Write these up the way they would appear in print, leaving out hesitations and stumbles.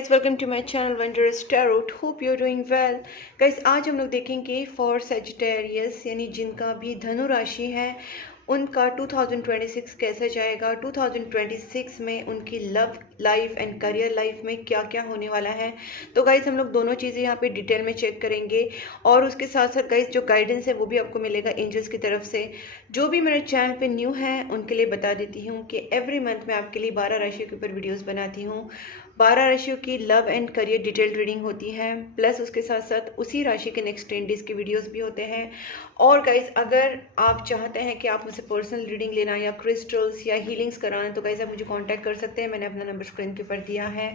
Guys, welcome to my channel wondrous tarot. Hope you are doing well. Guys, आज हम लोग देखेंगे for Sagittarius यानी जिनका भी धनु राशि है उनका 2026 कैसा जाएगा। 2026 में उनकी love life and career life में क्या क्या होने वाला है। तो गाइज, हम लोग दोनों चीज़ें यहाँ पे डिटेल में चेक करेंगे और उसके साथ साथ गाइज जो गाइडेंस है वो भी आपको मिलेगा एंजल्स की तरफ से। जो भी मेरे चैनल पे न्यू है उनके लिए बता देती हूँ कि एवरी मंथ मैं आपके लिए 12 राशियों के ऊपर वीडियोस बनाती हूँ। 12 राशियों की love and career detailed reading होती है, प्लस उसके साथ साथ उसी राशि के नेक्स्ट 10 डेज के वीडियोस भी होते हैं। और गाइज, अगर आप चाहते हैं कि आप मुझसे पर्सनल रीडिंग लेना या क्रिस्टल्स या हीलिंग्स कराना तो गाइज आप मुझे कांटेक्ट कर सकते हैं। मैंने अपना नंबर स्क्रीन के ऊपर दिया है।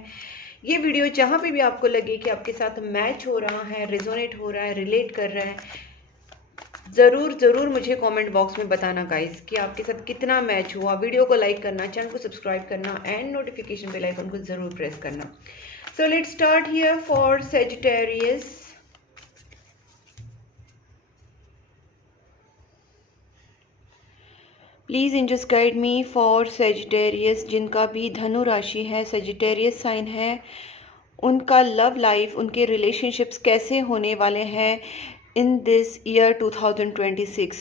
ये वीडियो जहाँ पे भी आपको लगे कि आपके साथ मैच हो रहा है, रेजोनेट हो रहा है, रिलेट कर रहा है, ज़रूर मुझे कमेंट बॉक्स में बताना गाइस कि आपके साथ कितना मैच हुआ। वीडियो को लाइक करना, चैनल को सब्सक्राइब करना एंड नोटिफिकेशन बेल आइकन को ज़रूर प्रेस करना। So let's start here for Sagittarius. Please angels guide me for Sagittarius जिनका भी धनु राशि है, सेजिटेरियस साइन है, उनका लव लाइफ, उनके रिलेशनशिप्स कैसे होने वाले हैं इन दिस ईयर 2026।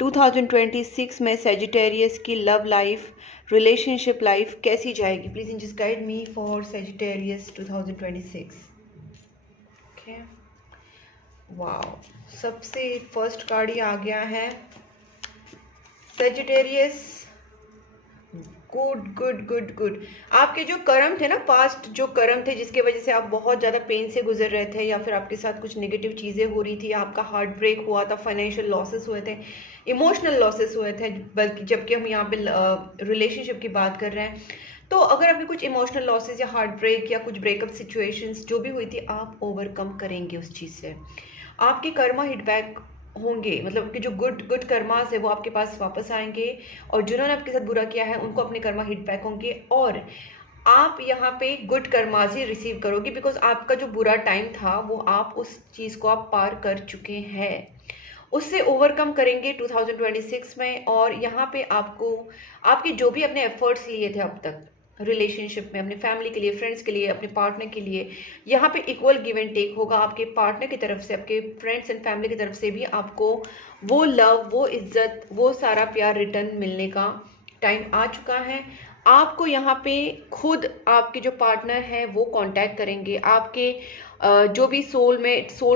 2026 में सेजिटेरियस की लव लाइफ, रिलेशनशिप लाइफ कैसी जाएगी। Please angels guide me for Sagittarius 2026। Okay, wow, सबसे फर्स्ट कार्ड ही आ गया है सेजिटेरियस। गुड। आपके जो कर्म थे ना, पास्ट जो कर्म थे जिसके वजह से आप बहुत ज़्यादा पेन से गुजर रहे थे या फिर आपके साथ कुछ नेगेटिव चीज़ें हो रही थी, आपका हार्ट ब्रेक हुआ था, फाइनेंशियल लॉसेस हुए थे, इमोशनल लॉसेस हुए थे, बल्कि जबकि हम यहाँ पे रिलेशनशिप की बात कर रहे हैं। तो अगर आपके कुछ इमोशनल लॉसेस या हार्ट ब्रेक या कुछ ब्रेकअप सिचुएशंस जो भी हुई थी, आप ओवरकम करेंगे उस चीज़ से। आपके कर्मा हिटबैक होंगे, मतलब कि जो गुड कर्मास है वो आपके पास वापस आएंगे और जिन्होंने आपके साथ बुरा किया है उनको अपने कर्मा हिट बैक होंगे और आप यहाँ पे गुड कर्मास ही रिसीव करोगे, बिकॉज आपका जो बुरा टाइम था वो आप उस चीज़ को आप पार कर चुके हैं, उससे ओवरकम करेंगे 2026 में। और यहाँ पे आपको आपके जो भी अपने एफर्ट्स लिए थे अब तक रिलेशनशिप में, अपने फैमिली के लिए, फ्रेंड्स के लिए, अपने पार्टनर के लिए, यहाँ पे इक्वल गिव एंड टेक होगा। आपके पार्टनर की तरफ से, आपके फ्रेंड्स एंड फैमिली की तरफ से भी आपको वो लव, वो इज्जत, वो सारा प्यार रिटर्न मिलने का टाइम आ चुका है। आपको यहाँ पे खुद आपके जो पार्टनर है वो कांटेक्ट करेंगे। आपके जो भी सोल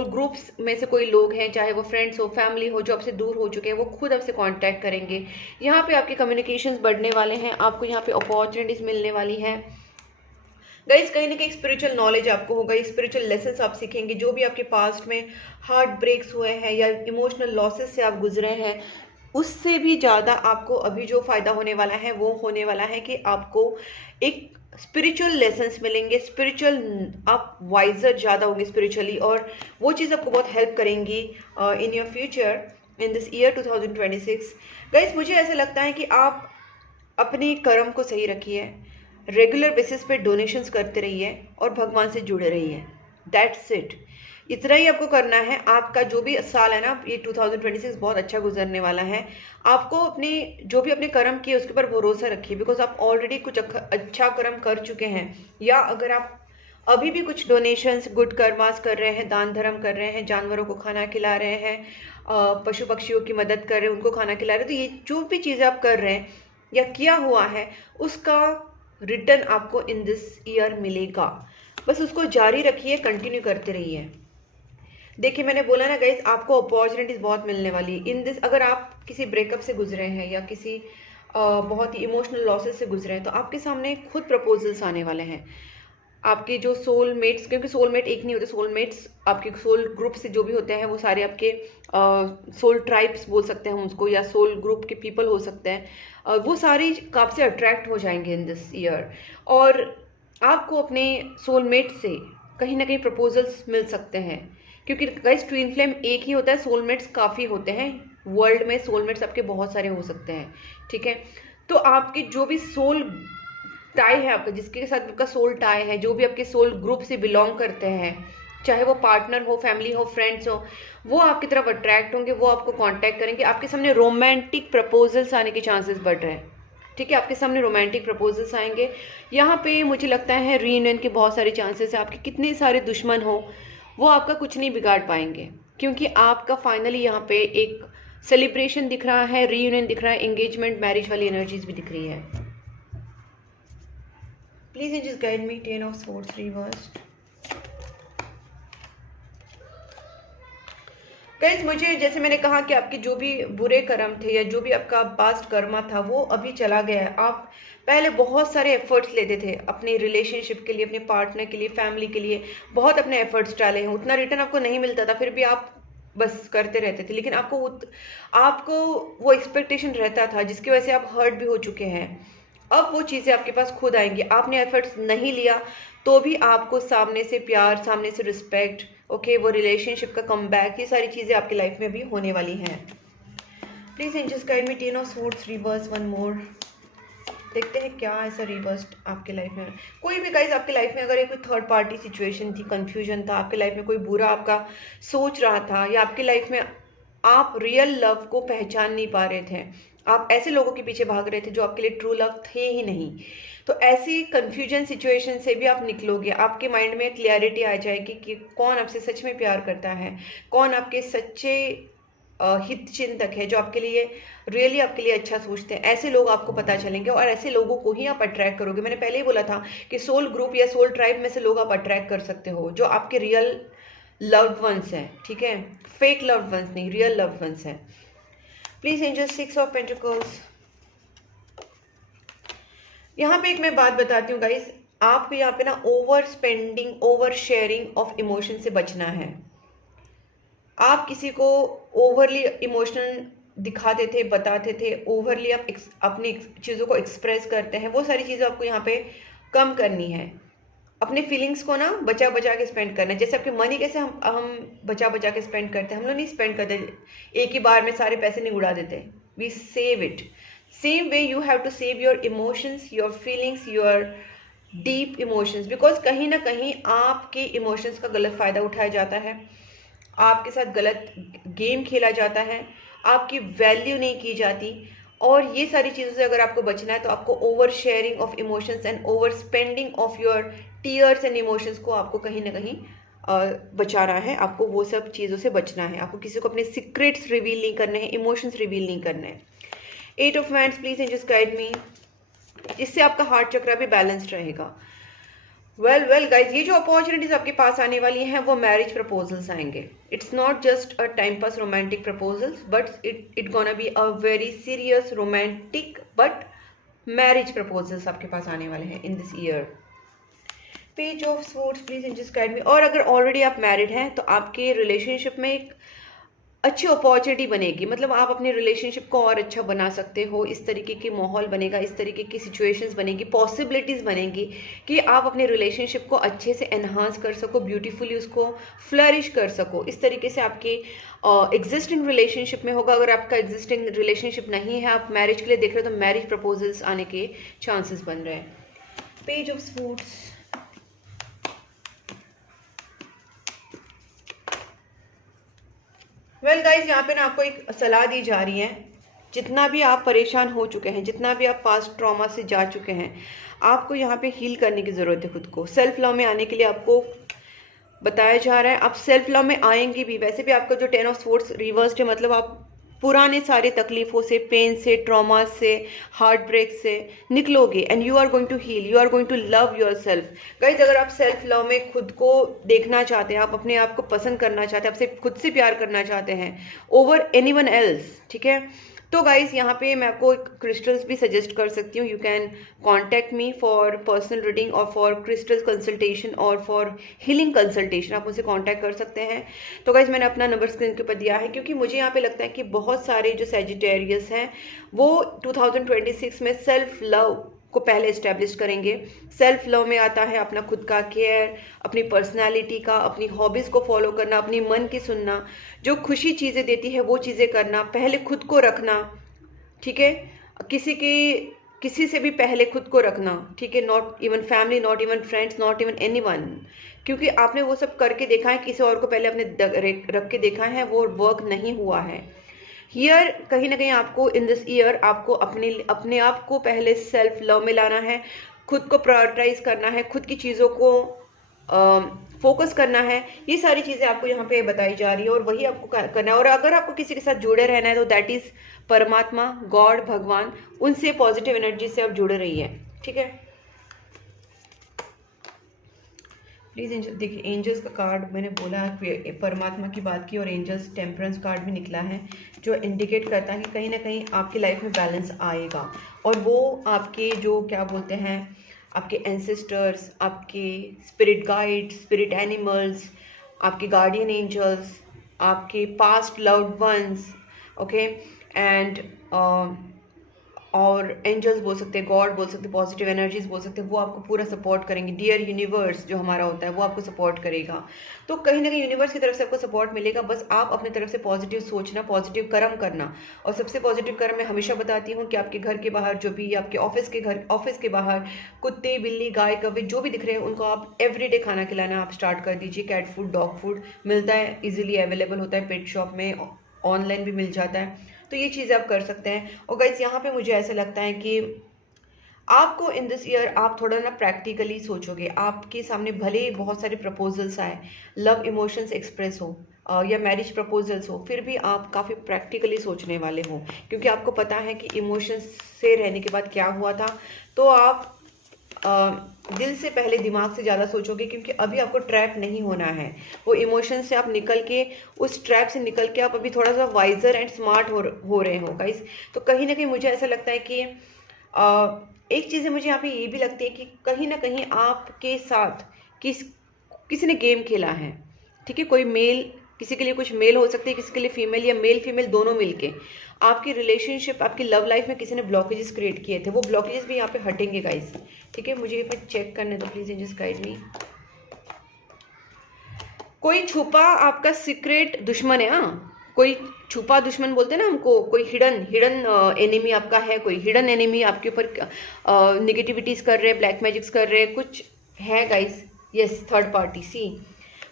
ग्रुप्स में से कोई लोग हैं, चाहे वो फ्रेंड्स हो, फैमिली हो, जो आपसे दूर हो चुके हैं, वो खुद आपसे कांटेक्ट करेंगे। यहाँ पे आपके कम्युनिकेशंस बढ़ने वाले हैं, आपको यहाँ पे अपॉर्चुनिटीज मिलने वाली हैं। गाइस, कहीं ना कहीं स्पिरिचुअल नॉलेज आपको होगा, स्पिरिचुअल लेसन्स आप सीखेंगे। जो भी आपके पास्ट में हार्ट ब्रेक्स हुए हैं या इमोशनल लॉसेस से आप गुजरे हैं, उससे भी ज़्यादा आपको अभी जो फ़ायदा होने वाला है वो होने वाला है कि आपको एक स्पिरिचुअल लेसन्स मिलेंगे, स्पिरिचुअल आप वाइजर ज़्यादा होंगे स्पिरिचुअली, और वो चीज़ आपको बहुत हेल्प करेंगी in your future in this year 2026। Guys, मुझे ऐसा लगता है कि आप अपने कर्म को सही रखिए, रेगुलर बेसिस पे डोनेशंस करते रहिए और भगवान से जुड़े रहिए। दैट्स इट, इतना ही आपको करना है। आपका जो भी साल है ना, ये 2026 बहुत अच्छा गुजरने वाला है। आपको अपने जो भी अपने कर्म किए उसके ऊपर भरोसा रखिए, बिकॉज आप ऑलरेडी कुछ अच्छा कर्म कर चुके हैं, या अगर आप अभी भी कुछ डोनेशंस, गुड कर्मास कर रहे हैं, दान धर्म कर रहे हैं, जानवरों को खाना खिला रहे हैं, पशु पक्षियों की मदद कर रहे हैं, उनको खाना खिला रहे हैं, तो ये जो भी चीज़ें आप कर रहे हैं या किया हुआ है उसका रिटर्न आपको इन दिस ईयर मिलेगा। बस उसको जारी रखिए, कंटिन्यू करते रहिए। देखिए, मैंने बोला ना गाइस, आपको अपॉर्चुनिटीज बहुत मिलने वाली इन दिस। अगर आप किसी ब्रेकअप से गुजरे हैं या किसी बहुत ही इमोशनल लॉसेस से गुजरे हैं, तो आपके सामने खुद प्रपोजल्स आने वाले हैं। आपके जो सोलमेट्स, क्योंकि सोलमेट एक नहीं होते, सोलमेट्स आपके सोल ग्रुप से जो भी होते हैं वो सारे आपके सोल ट्राइब्स बोल सकते हैं हम उसको, या सोल ग्रुप के पीपल हो सकते हैं। वो सारे आपसे अट्रैक्ट हो जाएंगे इन दिस ईयर, और आपको अपने सोलमेट से कहीं ना कहीं प्रपोजल्स मिल सकते हैं, क्योंकि गाइस ट्विन फ्लेम एक ही होता है, सोलमेट्स काफ़ी होते हैं वर्ल्ड में, सोलमेट्स आपके बहुत सारे हो सकते हैं, ठीक है। तो आपके जो भी सोल टाई है, आपका जिसके साथ आपका सोल टाई है, जो भी आपके सोल ग्रुप से बिलोंग करते हैं, चाहे वो पार्टनर हो, फैमिली हो, फ्रेंड्स हो, वो आपकी तरफ अट्रैक्ट होंगे, वो आपको कांटेक्ट करेंगे, आपके सामने रोमांटिक प्रपोजल्स आने के चांसेस बढ़ रहे हैं, ठीक है, आपके सामने रोमांटिक प्रपोजल्स आएंगे। यहाँ पे मुझे लगता है रीयूनियन के बहुत सारे चांसेस है। आपके कितने सारे दुश्मन हो वो आपका कुछ नहीं बिगाड़ पाएंगे, क्योंकि आपका फाइनली यहाँ पे एक सेलिब्रेशन दिख रहा है, रीयूनियन दिख रहा है, एंगेजमेंट मैरिज वाली एनर्जीज भी दिख रही है। Please angels guide me, 10 of swords reversed. Guys मुझे जैसे मैंने कहा कि आपके जो भी बुरे कर्म थे या जो भी आपका पास्ट कर्मा था वो अभी चला गया है। आप पहले बहुत सारे एफर्ट्स लेते थे अपने रिलेशनशिप के लिए, अपने पार्टनर के लिए, फैमिली के लिए, बहुत अपने एफर्ट्स डाले हैं। उतना रिटर्न आपको नहीं मिलता था, फिर भी आप बस करते रहते थे, लेकिन आपको वो एक्सपेक्टेशन रहता था जिसकी वजह से आप हर्ट भी हो चुके हैं। अब वो चीज़ें आपके पास खुद आएंगी। आपने एफर्ट्स नहीं लिया तो भी आपको सामने से प्यार, सामने से रिस्पेक्ट, ओके, वो रिलेशनशिप का कमबैक, ये सारी चीज़ें आपकी लाइफ में भी होने वाली हैं। Please angels guide me, 10 of swords reverse, one more. देखते हैं क्या ऐसा रिवर्स आपके लाइफ में। कोई भी गाइज आपकी लाइफ में अगर कोई थर्ड पार्टी सिचुएशन थी, कंफ्यूजन था, आपके लाइफ में कोई बुरा आपका सोच रहा था, या आपकी लाइफ में आप रियल लव को पहचान नहीं पा रहे थे, आप ऐसे लोगों के पीछे भाग रहे थे जो आपके लिए ट्रू लव थे ही नहीं, तो ऐसी कंफ्यूजन सिचुएशन से भी आप निकलोगे। आपके माइंड में क्लियरिटी आ जाएगी कि कौन आपसे सच में प्यार करता है, कौन आपके सच्चे हित चिंतक है, जो आपके लिए रियली आपके लिए अच्छा सोचते हैं। ऐसे लोग आपको पता चलेंगे और ऐसे लोगों को ही आप अट्रैक्ट करोगे। मैंने पहले ही बोला था कि सोल ग्रुप या सोल ट्राइब में से लोग आप अट्रैक्ट कर सकते हो जो आपके रियल लव्ड वंस हैं, ठीक है, फेक लव्ड वंस नहीं, रियल लव्ड वंस हैं। Please angel, 6 of pentacles. यहाँ पे एक मैं बात बताती हूँ गाइस, आपको यहाँ पे ना over spending, over sharing of emotion से बचना है। आप किसी को ओवरली इमोशनल दिखाते थे, बताते थे, ओवरली आप अपनी चीज़ों को एक्सप्रेस करते हैं, वो सारी चीज़ें आपको यहाँ पे कम करनी है। अपने फीलिंग्स को ना बचा बचा के स्पेंड करना है। जैसे आपके मनी कैसे हम बचा बचा के स्पेंड करते हैं, हम लोग नहीं स्पेंड करते एक ही बार में, सारे पैसे नहीं उड़ा देते, we save it. Same way you have to save your emotions, your feelings, your deep emotions, because कहीं ना कहीं आपके इमोशंस का गलत फ़ायदा उठाया जाता है, आपके साथ गलत गेम खेला जाता है, आपकी वैल्यू नहीं की जाती। और ये सारी चीज़ों से अगर आपको बचना है तो आपको over sharing of emotions and over spending of your tears and emotions को आपको कहीं ना कहीं बचाना है। आपको वो सब चीज़ों से बचना है। आपको किसी को अपने सीक्रेट्स रिवील नहीं करने हैं, इमोशंस रिवील नहीं करने हैं। 8 of wands, please angels guide me. इससे आपका हार्ट चक्र भी बैलेंस्ड रहेगा। वेल गाइज, ये जो अपॉर्चुनिटीज आपके पास आने वाली हैं वो मैरिज प्रपोजल्स आएंगे। It's not just a time pass romantic proposals, but it gonna be a very serious romantic but marriage proposals आपके पास आने वाले हैं in this year. Page of swords, please angels guide me. और अगर already आप married हैं तो आपके रिलेशनशिप में एक अच्छी अपॉर्चुनिटी बनेगी, मतलब आप अपने रिलेशनशिप को और अच्छा बना सकते हो। इस तरीके की माहौल बनेगा, इस तरीके की सिचुएशंस बनेगी, पॉसिबिलिटीज़ बनेगी कि आप अपने रिलेशनशिप को अच्छे से एनहांस कर सको, ब्यूटीफुली उसको फ्लरिश कर सको। इस तरीके से आपके एग्जिस्टिंग रिलेशनशिप में होगा। अगर आपका एग्जिस्टिंग रिलेशनशिप नहीं है, आप मैरिज के लिए देख रहे हो, तो मैरिज प्रपोजल्स आने के चांसेस बन रहे हैं। Page of swords, well guys, यहाँ पे ना आपको एक सलाह दी जा रही है। जितना भी आप परेशान हो चुके हैं, जितना भी आप पास्ट ट्रॉमा से जा चुके हैं, आपको यहाँ पे हील करने की ज़रूरत है खुद को। सेल्फ लव में आने के लिए आपको बताया जा रहा है। आप सेल्फ लव में आएंगे भी। वैसे भी आपका जो 10 ऑफ स्वॉर्ड्स रिवर्स्ड है, मतलब आप पुराने सारे तकलीफों से, पेन से, ट्रॉमा से, हार्ट ब्रेक से निकलोगे and you are going to heal, you are going to love yourself. Guys, अगर आप सेल्फ लव में खुद को देखना चाहते हैं, आप अपने आप को पसंद करना चाहते हैं, आपसे खुद से प्यार करना चाहते हैं ओवर एनीवन एल्स, ठीक है, तो गाइज यहाँ पे मैं आपको क्रिस्टल्स भी सजेस्ट कर सकती हूँ। You can contact me for personal reading और फॉर क्रिस्टल्स कंसल्टेशन और फॉर हीलिंग कंसल्टेशन। आप मुझसे कॉन्टैक्ट कर सकते हैं। तो गाइज मैंने अपना नंबर स्क्रीन के ऊपर दिया है, क्योंकि मुझे यहाँ पे लगता है कि बहुत सारे जो सैजिटेरियस हैं वो 2026 में सेल्फ लव को पहले इस्टेब्लिश करेंगे। सेल्फ लव में आता है अपना खुद का केयर, अपनी पर्सनालिटी का, अपनी हॉबीज़ को फॉलो करना, अपनी मन की सुनना, जो खुशी चीज़ें देती है वो चीज़ें करना, पहले खुद को रखना, ठीक है, किसी से भी पहले खुद को रखना, ठीक है, not even family, not even friends, not even anyone, क्योंकि आपने वो सब करके देखा है, किसी और को पहले आपने रख के देखा है, वो वर्क नहीं हुआ है। हियर कहीं ना कहीं आपको इन दिस ईयर आपको अपने आप को पहले सेल्फ लव में लाना है, खुद को प्रायोरिटाइज करना है, खुद की चीज़ों को फोकस करना है। ये सारी चीज़ें आपको यहाँ पे बताई जा रही है और वही आपको करना है। और अगर आपको किसी के साथ जुड़े रहना है तो दैट इज़ परमात्मा, गॉड, भगवान, उनसे पॉजिटिव एनर्जी से आप जुड़े रहिए, ठीक है। प्लीज़ एंजल देखिए, एंजल्स का कार्ड मैंने बोला, परमात्मा की बात की और एंजल्स टेम्परेंस कार्ड भी निकला है जो इंडिकेट करता है कि कहीं ना कहीं आपकी लाइफ में बैलेंस आएगा और वो आपके जो क्या बोलते हैं आपके एंसेस्टर्स, आपके स्पिरिट गाइड्स, स्पिरिट एनिमल्स, आपके गार्डियन एंजल्स, आपके past loved ones, okay, and और एंजल्स बोल सकते हैं, गॉड बोल सकते हैं, पॉजिटिव एनर्जीज बोल सकते हैं, वो आपको पूरा सपोर्ट करेंगे। डियर यूनिवर्स जो हमारा होता है वो आपको सपोर्ट करेगा। तो कहीं ना कहीं यूनिवर्स की तरफ से आपको सपोर्ट मिलेगा, बस आप अपनी तरफ से पॉजिटिव सोचना, पॉजिटिव कर्म करना। और सबसे पॉजिटिव कर्म मैं हमेशा बताती हूँ कि आपके घर के बाहर जो भी, आपके ऑफिस के बाहर कुत्ते, बिल्ली, गाय, कौवे जो भी दिख रहे हैं उनको आप एवरीडे खाना खिलाना आप स्टार्ट कर दीजिए। कैट फूड, डॉग फूड मिलता है, इजीली अवेलेबल होता है, पेट शॉप में, ऑनलाइन भी मिल जाता है, तो ये चीज़ें आप कर सकते हैं। और गाइस यहाँ पे मुझे ऐसा लगता है कि आपको इन दिस ईयर आप थोड़ा ना प्रैक्टिकली सोचोगे। आपके सामने भले ही बहुत सारे प्रपोजल्स आए, लव इमोशंस एक्सप्रेस हो या मैरिज प्रपोजल्स हो, फिर भी आप काफ़ी प्रैक्टिकली सोचने वाले हो, क्योंकि आपको पता है कि इमोशंस से रहने के बाद क्या हुआ था। तो आप दिल से पहले दिमाग से ज़्यादा सोचोगे, क्योंकि अभी आपको ट्रैप नहीं होना है। वो इमोशन से आप निकल के, उस ट्रैप से निकल के आप अभी थोड़ा सा वाइजर एंड स्मार्ट हो रहे हो गाइस। तो कहीं ना कहीं मुझे ऐसा लगता है कि एक चीज़ें मुझे यहाँ पे ये भी लगती है कि कहीं ना कहीं आपके साथ किसी ने गेम खेला है, ठीक है। कोई मेल, किसी के लिए कुछ मेल हो सकती है, किसी के लिए फीमेल, या मेल फीमेल दोनों मिलके आपकी रिलेशनशिप, आपकी लव लाइफ में किसी ने ब्लॉकेजेस क्रिएट किए थे, वो ब्लॉकेजेस भी यहाँ पे हटेंगे गाइस, ठीक है। मुझे ये पर चेक करने दो प्लीज, एंजल्स गाइड मी। कोई छुपा आपका सीक्रेट दुश्मन है, हाँ, कोई छुपा दुश्मन बोलते हैं ना हमको, कोई हिडन एनिमी आपका है, कोई हिडन एनिमी आपके ऊपर निगेटिविटीज कर रहे हैं, ब्लैक मैजिक्स कर रहे हैं, कुछ है guys. Yes, third party. See,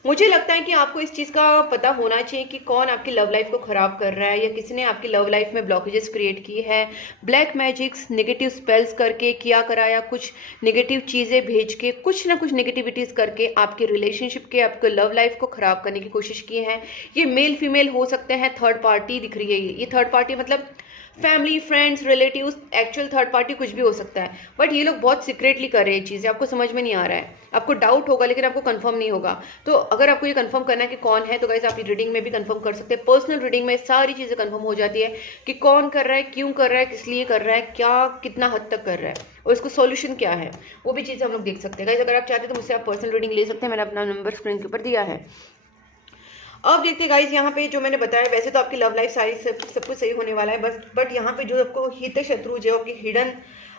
मुझे लगता है कि आपको इस चीज़ का पता होना चाहिए कि कौन आपकी लव लाइफ को ख़राब कर रहा है, या किसी ने आपकी लव लाइफ में ब्लॉकेजेस क्रिएट की है, ब्लैक मैजिक्स, नेगेटिव स्पेल्स करके किया कराया, कुछ नेगेटिव चीज़ें भेज के, कुछ ना कुछ नेगेटिविटीज़ करके आपके रिलेशनशिप के, आपके लव लाइफ को ख़राब करने की कोशिश की है। ये मेल फीमेल हो सकते हैं, थर्ड पार्टी दिख रही है। ये थर्ड पार्टी मतलब family, friends, relatives, actual third party कुछ भी हो सकता है, बट ये लोग बहुत सीक्रेटली कर रहे हैं चीज़ें, आपको समझ में नहीं आ रहा है, आपको डाउट होगा लेकिन आपको कंफर्म नहीं होगा। तो अगर आपको ये कंफर्म करना है कि कौन है, तो गाइस आप रीडिंग में भी कंफर्म कर सकते हैं। पर्सनल रीडिंग में सारी चीज़ें कंफर्म हो जाती है कि कौन कर रहा है, क्यों कर रहा है, किस लिए कर रहा है, क्या कितना हद तक कर रहा है, और इसको सॉल्यूशन क्या है, वो भी चीज़ें हम लोग देख सकते हैं। गाइस अगर आप चाहते हैं तो मुझसे आप पर्सनल रीडिंग ले सकते हैं, मैंने अपना नंबर स्क्रीन के ऊपर दिया है। अब देखते हैं गाइज, यहाँ पे जो मैंने बताया, वैसे तो आपकी लव लाइफ सारी सब कुछ सही होने वाला है, बट यहाँ पे जो आपको हित शत्रु, जो आपकी हिडन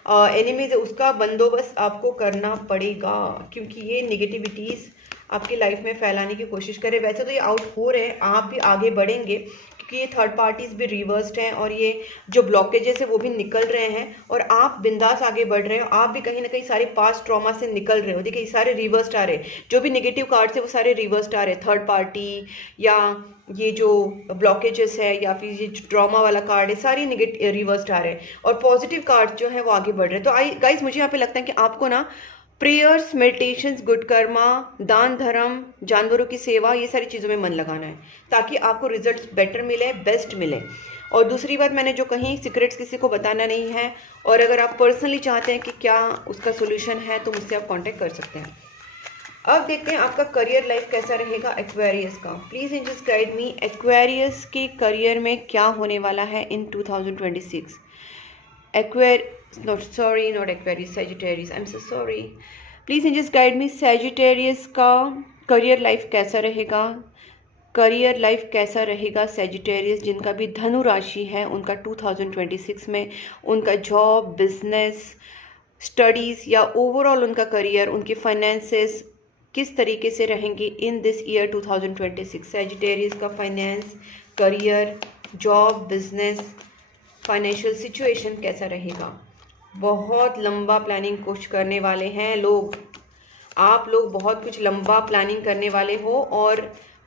एनिमीज है, उसका बंदोबस्त आपको करना पड़ेगा, क्योंकि ये निगेटिविटीज आपकी लाइफ में फैलाने की कोशिश करे। वैसे तो ये आउट हो रहे हैं, आप भी आगे बढ़ेंगे, क्योंकि ये थर्ड पार्टीज भी रिवर्स्ड हैं और ये जो ब्लॉकेजेस है वो भी निकल रहे हैं, और आप बिंदास आगे बढ़ रहे हो। आप भी कहीं ना कहीं सारे पास्ट ट्रॉमा से निकल रहे हो। देखिए ये सारे रिवर्स्ड आ रहे, जो भी नेगेटिव कार्ड्स है वो सारे रिवर्स्ड आ रहे, थर्ड पार्टी या ये जो ब्लॉकेजेस है या फिर ये ट्रॉमा वाला कार्ड है, सारी नेगेटिव रिवर्स्ड आ रहे हैं, और पॉजिटिव कार्ड जो है वो आगे बढ़ रहे हैं। तो गाइस मुझे यहाँ पे लगता है कि आपको ना प्रेयर्स, मेडिटेशंस, गुड कर्मा, दान धर्म, जानवरों की सेवा, ये सारी चीज़ों में मन लगाना है, ताकि आपको रिजल्ट्स बेटर मिले, बेस्ट मिले। और दूसरी बात मैंने जो कही, सीक्रेट्स किसी को बताना नहीं है, और अगर आप पर्सनली चाहते हैं कि क्या उसका सोल्यूशन है तो मुझसे आप कांटेक्ट कर सकते हैं। अब देखते हैं आपका करियर लाइफ कैसा रहेगा एक्वेरियस का। Please angels guide me, Aquarius के करियर में क्या होने वाला है in 2026। not Aquarius, Sagittarius, I'm so sorry. Please just guide me, Sagittarius का करियर लाइफ कैसा रहेगा, करियर लाइफ कैसा रहेगा Sagittarius जिनका भी धनु राशि है, उनका 2026 में उनका जॉब, बिजनेस, स्टडीज़ या ओवरऑल उनका करियर, उनके फाइनेंसेस किस तरीके से रहेंगे इन दिस ईयर 2026। Sagittarius का finance, career, job, business, financial situation कैसा रहेगा। बहुत लंबा प्लानिंग कुछ करने वाले हैं लोग, आप लोग बहुत कुछ लंबा प्लानिंग करने वाले हो, और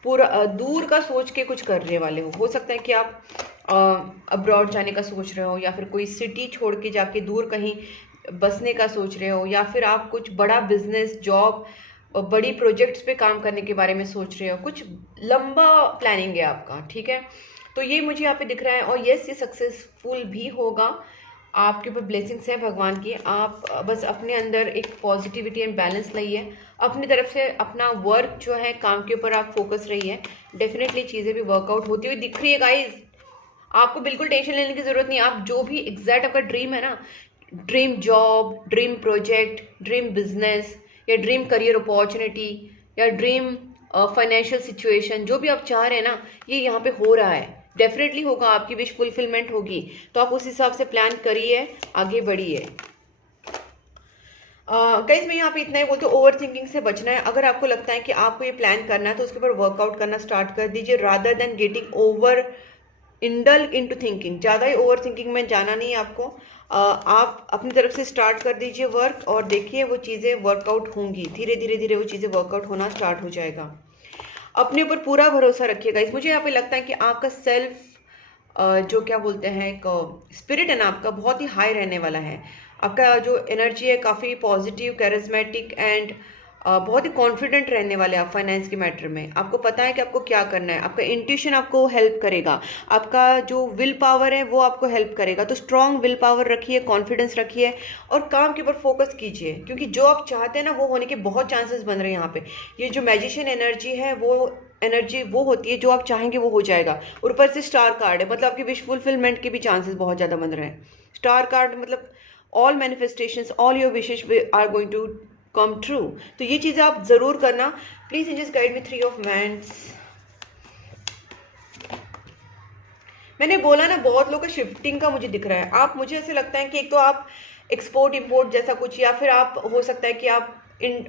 पूरा दूर का सोच के कुछ करने वाले हो सकता है कि आप अब्रॉड जाने का सोच रहे हो, या फिर कोई सिटी छोड़ के जाके दूर कहीं बसने का सोच रहे हो, या फिर आप कुछ बड़ा बिजनेस, जॉब, बड़ी प्रोजेक्ट्स पे काम करने के बारे में सोच रहे हो, कुछ लंबा प्लानिंग है आपका, ठीक है। तो ये मुझे यहाँ पे दिख रहा है, और यस ये सक्सेसफुल भी होगा। आपके ऊपर ब्लेसिंग्स है भगवान की। आप बस अपने अंदर एक पॉजिटिविटी एंड बैलेंस लाइए, अपनी तरफ से अपना वर्क जो है काम के ऊपर आप फोकस रहिए, डेफिनेटली चीज़ें भी वर्कआउट होती हुई दिख रही है गाइज। आपको बिल्कुल टेंशन लेने की जरूरत नहीं। आप जो भी एग्जैक्ट आपका ड्रीम है ना, dream job, dream project, dream business, या ड्रीम करियर अपॉर्चुनिटी, या ड्रीम फाइनेंशियल सिचुएशन, जो भी आप चाह रहे हैं ना, ये यहाँ पे हो रहा है, डेफिनेटली होगा, आपकी विश फुलफिलमेंट होगी। तो आप उस हिसाब से प्लान करिए, आगे बढ़िए। गाइस मैं यहाँ पे इतना ही बोलते हूँ, ओवर थिंकिंग से बचना है। अगर आपको लगता है कि आपको ये प्लान करना है तो उसके ऊपर वर्कआउट करना स्टार्ट कर दीजिए, rather than getting over indulge into thinking. ज़्यादा ही ओवर थिंकिंग में जाना नहीं है आपको। आप अपनी तरफ से स्टार्ट कर दीजिए वर्क, और देखिए वो चीज़ें वर्कआउट होंगी, धीरे धीरे धीरे वो चीज़ें वर्कआउट होना स्टार्ट हो जाएगा। अपने ऊपर पूरा भरोसा रखिएगा। मुझे यहाँ पे लगता है कि आपका सेल्फ जो क्या बोलते हैं, एक स्पिरिट है ना आपका, बहुत ही हाई रहने वाला है। आपका जो एनर्जी है काफ़ी पॉजिटिव, कैरिज्मेटिक एंड बहुत ही कॉन्फिडेंट रहने वाले आप फाइनेंस के मैटर में। आपको पता है कि आपको क्या करना है, आपका इंट्यूशन आपको हेल्प करेगा, आपका जो विल पावर है वो आपको हेल्प करेगा। तो स्ट्रॉन्ग विल पावर रखिए, कॉन्फिडेंस रखिए, और काम के ऊपर फोकस कीजिए, क्योंकि जो आप चाहते हैं ना वो होने के बहुत चांसेस बन रहे हैं यहाँ पे। ये जो मैजिशियन एनर्जी है, वो एनर्जी वो होती है जो आप चाहेंगे वो हो जाएगा। और ऊपर से स्टार कार्ड है, मतलब आपकी विश फुलफिलमेंट के भी चांसेस बहुत ज़्यादा बन रहे हैं। स्टार कार्ड मतलब all manifestations, all your wishes are going to come true. तो ये चीज़ें आप ज़रूर करना। Please angels guide me 3 of wands. मैंने बोला ना, बहुत लोग का शिफ्टिंग का मुझे दिख रहा है। आप, मुझे ऐसे लगता है कि एक तो आप एक्सपोर्ट इंपोर्ट जैसा कुछ, या फिर आप हो सकता है कि आप इन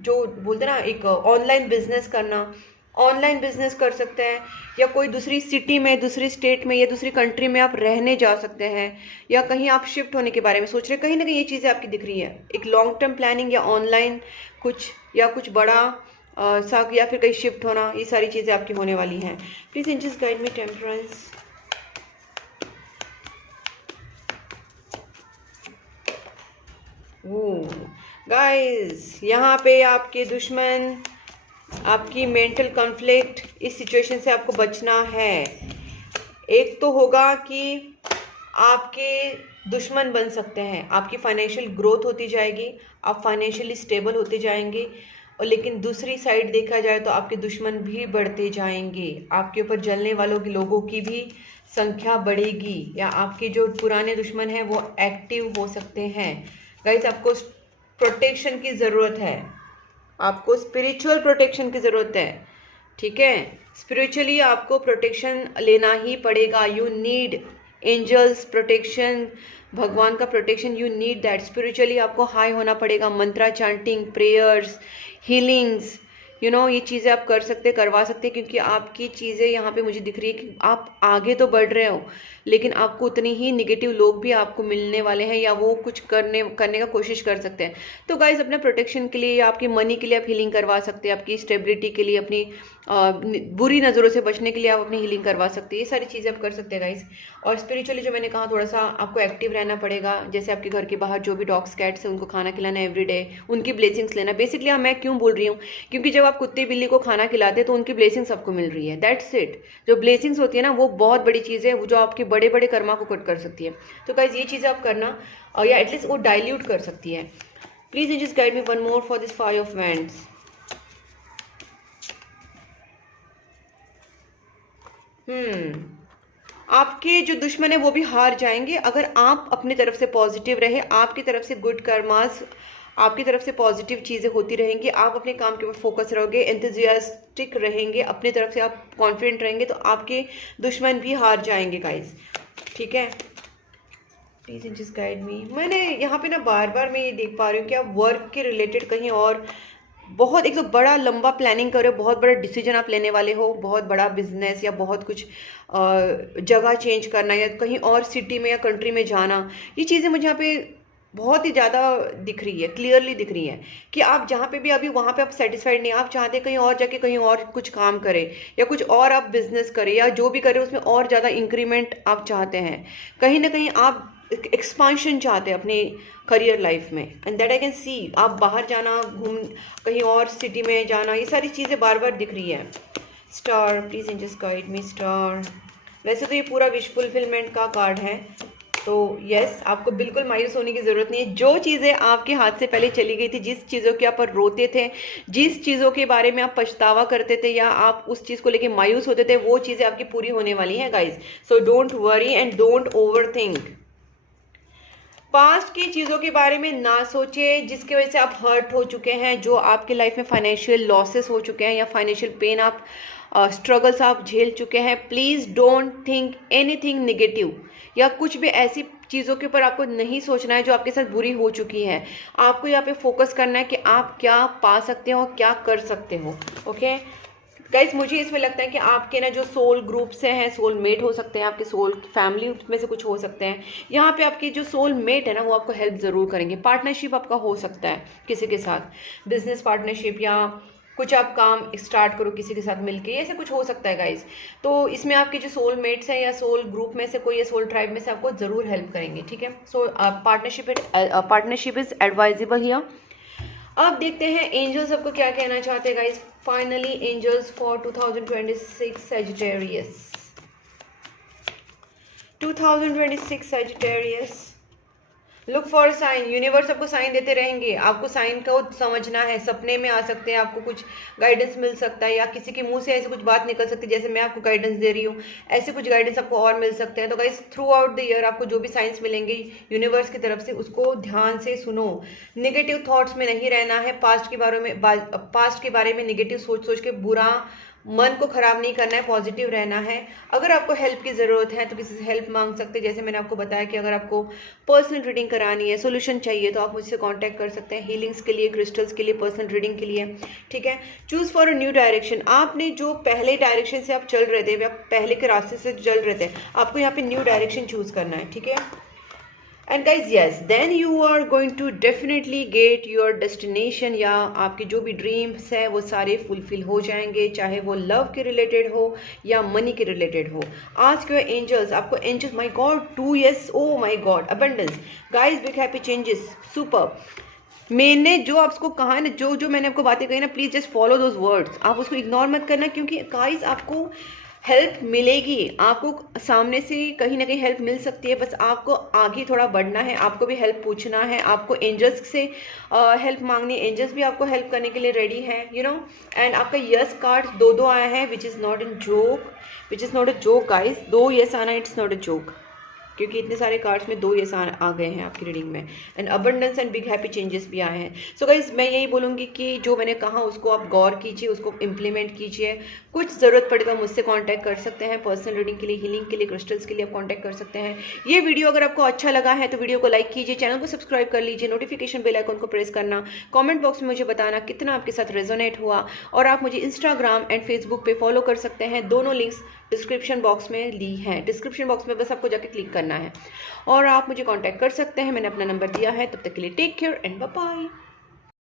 जो बोलते हैं ना, एक ऑनलाइन बिजनेस करना, ऑनलाइन बिजनेस कर सकते हैं, या कोई दूसरी सिटी में, दूसरी स्टेट में, या दूसरी कंट्री में आप रहने जा सकते हैं, या कहीं आप शिफ्ट होने के बारे में सोच रहे हैं। कहीं ना कहीं ये चीज़ें आपकी दिख रही है, एक लॉन्ग टर्म प्लानिंग, या ऑनलाइन कुछ, या कुछ बड़ा सा, या फिर कहीं शिफ्ट होना, ये सारी चीज़ें आपकी होने वाली हैं। Please angels guide me temperance. Guys यहाँ पे आपके दुश्मन, आपकी मेंटल कॉन्फ्लिक्ट, इस सिचुएशन से आपको बचना है। एक तो होगा कि आपके दुश्मन बन सकते हैं, आपकी फाइनेंशियल ग्रोथ होती जाएगी, आप फाइनेंशियली स्टेबल होते जाएंगे, और लेकिन दूसरी साइड देखा जाए तो आपके दुश्मन भी बढ़ते जाएंगे, आपके ऊपर जलने वालों की, लोगों की भी संख्या बढ़ेगी, या आपके जो पुराने दुश्मन हैं वो एक्टिव हो सकते हैं। गाइस आपको प्रोटेक्शन की ज़रूरत है, आपको स्पिरिचुअल प्रोटेक्शन की ज़रूरत है, ठीक है। स्पिरिचुअली आपको प्रोटेक्शन लेना ही पड़ेगा। यू नीड एंजल्स प्रोटेक्शन, भगवान का protection, you need that. Spiritually आपको हाई होना पड़ेगा। मंत्रा चांटिंग, प्रेयर्स, हीलिंग्स, ये चीज़ें आप कर सकते, करवा सकते, क्योंकि आपकी चीज़ें यहाँ पे मुझे दिख रही है कि आप आगे तो बढ़ रहे हो, लेकिन आपको उतनी ही निगेटिव लोग भी आपको मिलने वाले हैं, या वो कुछ करने का कोशिश कर सकते हैं। तो गाइज अपने प्रोटेक्शन के लिए, या आपकी मनी के लिए आप हीलिंग करवा सकते हैं, आपकी स्टेबिलिटी के लिए, अपनी बुरी नज़रों से बचने के लिए आप अपनी हीलिंग करवा सकते हैं। ये सारी चीज़ें आप कर सकते हैं गाइज। और स्पिरिचुअली जो मैंने कहा, थोड़ा सा आपको एक्टिव रहना पड़ेगा। जैसे आपके घर के बाहर जो भी डॉग्स कैट्स हैं उनको खाना खिलाना एवरीडे, उनकी ब्लेसिंग्स लेना। बेसिकली मैं क्यों बोल रही हूँ, क्योंकि जब आप कुत्ते बिल्ली को खाना खिलाते हैं तो उनकी ब्लेसिंग्स आपको मिल रही है, दैट्स इट। जो ब्लेसिंग्स होती है ना, वो बहुत बड़ी चीज़ है, वो जो आपके बड़े बड़े कर्मा को कट कर सकती है। तो गाइज ये चीज़ें आप करना, या एटलीस्ट वो डाइल्यूट कर सकती है। Please angels guide me one more for this 5 of wands. आपके जो दुश्मन है वो भी हार जाएंगे अगर आप अपनी तरफ से पॉजिटिव रहे, आपकी तरफ से गुड कर्मास, आपकी तरफ से पॉजिटिव चीज़ें होती रहेंगी, आप अपने काम के ऊपर फोकस रहोगे, एंथुजियास्टिक रहेंगे, अपनी तरफ से आप कॉन्फिडेंट रहेंगे, तो आपके दुश्मन भी हार जाएंगे गाइस, ठीक है। Please just guide me. मैंने यहाँ पे ना बार बार मैं ये देख पा रही हूँ कि आप वर्क के रिलेटेड कहीं और बहुत एक तो बड़ा लंबा प्लानिंग कर रहे हो, बहुत बड़ा डिसीजन आप लेने वाले हो, बहुत बड़ा बिजनेस, या बहुत कुछ जगह चेंज करना, या कहीं और सिटी में या कंट्री में जाना। ये चीज़ें मुझे यहाँ पे बहुत ही ज़्यादा दिख रही है, क्लियरली दिख रही है कि आप जहाँ पे भी अभी वहाँ पे आप सेटिस्फाइड नहीं, आप चाहते कहीं और जाके कहीं और कुछ काम करें या कुछ और आप बिजनेस करें या जो भी करें उसमें और ज़्यादा इंक्रीमेंट आप चाहते हैं, कहीं ना कहीं आप एक्सपांशन चाहते हैं अपने करियर लाइफ में। And that I can see, आप बाहर जाना, घूम कहीं और सिटी में जाना, ये सारी चीज़ें बार बार दिख रही है। Star, please angels guide me star. वैसे तो ये पूरा विश फुलफिलमेंट का कार्ड है, तो यस, आपको बिल्कुल मायूस होने की ज़रूरत नहीं है। जो चीज़ें आपके हाथ से पहले चली गई थी, जिस चीज़ों के आप रोते थे, जिस चीज़ों के बारे में आप पछतावा करते थे या आप उस चीज़ को लेके मायूस होते थे, वो चीज़ें आपकी पूरी होने वाली हैं guys. So don't worry and don't over think. Past की चीज़ों के बारे में ना सोचे जिसकी वजह से आप हर्ट हो चुके हैं, जो आपके लाइफ में फाइनेंशियल लॉसेस हो चुके हैं या फाइनेंशियल पेन आप स्ट्रगल्स आप झेल चुके हैं। Please don't think anything negative या कुछ भी ऐसी चीज़ों के ऊपर आपको नहीं सोचना है जो आपके साथ बुरी हो चुकी है। आपको यहाँ पे फोकस करना है कि आप क्या पा सकते हो, क्या कर सकते हो। ओके गाइज, मुझे इसमें लगता है कि आपके ना जो सोल ग्रुप से हैं, सोल मेट हो सकते हैं, आपके सोल फैमिली में से कुछ हो सकते हैं। यहाँ पे आपके जो सोल मेट है ना, वो आपको हेल्प ज़रूर करेंगे। पार्टनरशिप आपका हो सकता है किसी के साथ, बिजनेस पार्टनरशिप या कुछ आप काम स्टार्ट करो किसी के साथ मिलके, ऐसे कुछ हो सकता है गाइज। तो इसमें आपके जो सोल मेट्स हैं या सोल ग्रुप में से कोई या सोल ट्राइब में से आपको ज़रूर हेल्प करेंगे, ठीक है। So partnership is advisable here. अब देखते हैं एंजल्स आपको क्या कहना चाहते हैं guys. Finally angels for 2026 Sagittarius. 2026 Sagittarius, look for sign. Universe आपको साइन देते रहेंगे, आपको साइन को समझना है। सपने में आ सकते हैं, आपको कुछ गाइडेंस मिल सकता है या किसी के मुंह से ऐसी कुछ बात निकल सकती है, जैसे मैं आपको गाइडेंस दे रही हूँ, ऐसे कुछ गाइडेंस आपको और मिल सकते हैं। तो guys, through out the year आपको जो भी साइंस मिलेंगे यूनिवर्स की तरफ से, उसको ध्यान से सुनो। नेगेटिव थॉट्स में नहीं रहना है। पास्ट के बारे में नेगेटिव सोच के बुरा मन को खराब नहीं करना है, पॉजिटिव रहना है। अगर आपको हेल्प की ज़रूरत है तो किसी से हेल्प मांग सकते हैं। जैसे मैंने आपको बताया कि अगर आपको पर्सनल रीडिंग करानी है, सोल्यूशन चाहिए, तो आप मुझसे कांटेक्ट कर सकते हैं। हीलिंग्स के लिए, क्रिस्टल्स के लिए, पर्सनल रीडिंग के लिए, ठीक है। Choose for a new direction. आपने जो पहले डायरेक्शन से आप चल रहे थे या पहले के रास्ते से चल रहे थे, आपको यहाँ पे न्यू डायरेक्शन चूज़ करना है, ठीक है। And guys yes, then you are going to definitely get your destination, या आपके जो भी ड्रीम्स है वो सारे फुलफिल हो जाएंगे, चाहे वो लव के रिलेटेड हो या मनी के रिलेटेड हो। आज के एंजल्स आपको, angels, my god, 2 years, oh my god, abundance guys, big happy changes, super. मैंने जो आपको कहा ना, जो मैंने आपको बातें कही ना, please just follow those words. आप उसको इग्नोर मत करना, क्योंकि गाइज आपको हेल्प मिलेगी, आपको सामने से कहीं ना कहीं हेल्प मिल सकती है। बस आपको आगे थोड़ा बढ़ना है, आपको भी हेल्प पूछना है, आपको एंजल्स से हेल्प मांगनी है। एंजल्स भी आपको हेल्प करने के लिए रेडी है, यू नो। एंड आपका यस कार्ड 2 आया है, which is not in joke, which is not a joke guys. 2 yes आना, इट्स नॉट अ जोक, क्योंकि इतने सारे कार्ड्स में 2 यस आ गए हैं आपकी रीडिंग में। And abundance and big happy changes भी आए हैं। सो गाइज, मैं यही बोलूँगी कि जो मैंने कहा उसको आप गौर कीजिए, उसको इम्प्लीमेंट कीजिए। कुछ ज़रूरत पड़े तो आप मुझसे कांटेक्ट कर सकते हैं। पर्सनल रीडिंग के लिए, हीलिंग के लिए, क्रिस्टल्स के लिए आप कांटेक्ट कर सकते हैं। ये वीडियो अगर आपको अच्छा लगा है तो वीडियो को लाइक कीजिए, चैनल को सब्सक्राइब कर लीजिए, नोटिफिकेशन बेल आइकन को प्रेस करना, कमेंट बॉक्स में मुझे बताना कितना आपके साथ रेजोनेट हुआ। और आप मुझे इंस्टाग्राम एंड फेसबुक पे फॉलो कर सकते हैं। दोनों लिंक्स डिस्क्रिप्शन बॉक्स में ली हैं। डिस्क्रिप्शन बॉक्स में बस आपको जाके क्लिक करना है और आप मुझे कांटेक्ट कर सकते हैं। मैंने अपना नंबर दिया है। तब तक के लिए take care and bye bye.